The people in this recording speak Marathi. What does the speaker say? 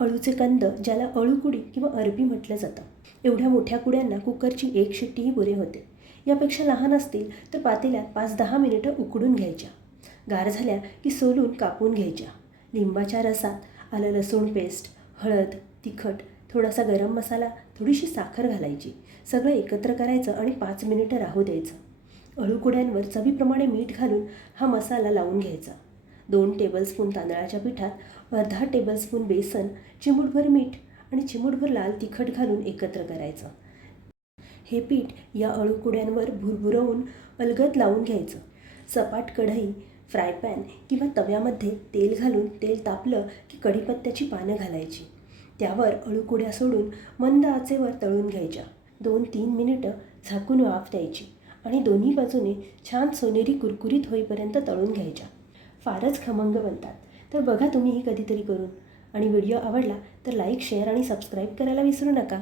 अळूचे कंद, ज्याला अळूकुडी किंवा अरबी म्हटलं जातं. एवढ्या मोठ्या कुड्यांना कुकरची 1 शिट्टीही पुरे होते. यापेक्षा लहान असतील तर पातेल्यात 5-10 मिनिटं उकडून घ्यायच्या. गार झाल्या की सोलून कापून घ्यायच्या. लिंबाच्या रसात आलं लसूण पेस्ट, हळद, तिखट, थोडासा गरम मसाला, थोडीशी साखर घालायची. सगळं एकत्र करायचं आणि 5 मिनिटं राहू द्यायचं. अळूकुड्यांवर चवीप्रमाणे मीठ घालून हा मसाला लावून घ्यायचा. 2 टेबलस्पून तांदळाच्या पिठात अर्धा टेबलस्पून बेसन, चिमूटभर मीठ आणि चिमूटभर लाल तिखट घालून एकत्र करायचं. हे पीठ या अळूकुड्यांवर भुरभुरवून अलगद लावून घ्यायचं. सपाट कढई, फ्राय पॅन किंवा तव्यामध्ये तेल घालून तेल तापलं की कढीपत्त्याची पानं घालायची. त्यावर अळूकुड्या सोडून मंद आचेवर तळून घ्यायच्या. 2-3 मिनिटं झाकून वाफ द्यायची आणि दोन्ही बाजूने छान सोनेरी कुरकुरीत होईपर्यंत तळून घ्यायच्या. फारच खमंग बनतात. तर बघा तुम्हीही कधीतरी करून. आणि व्हिडिओ आवडला तर लाईक, शेअर आणि सबस्क्राईब करायला विसरू नका.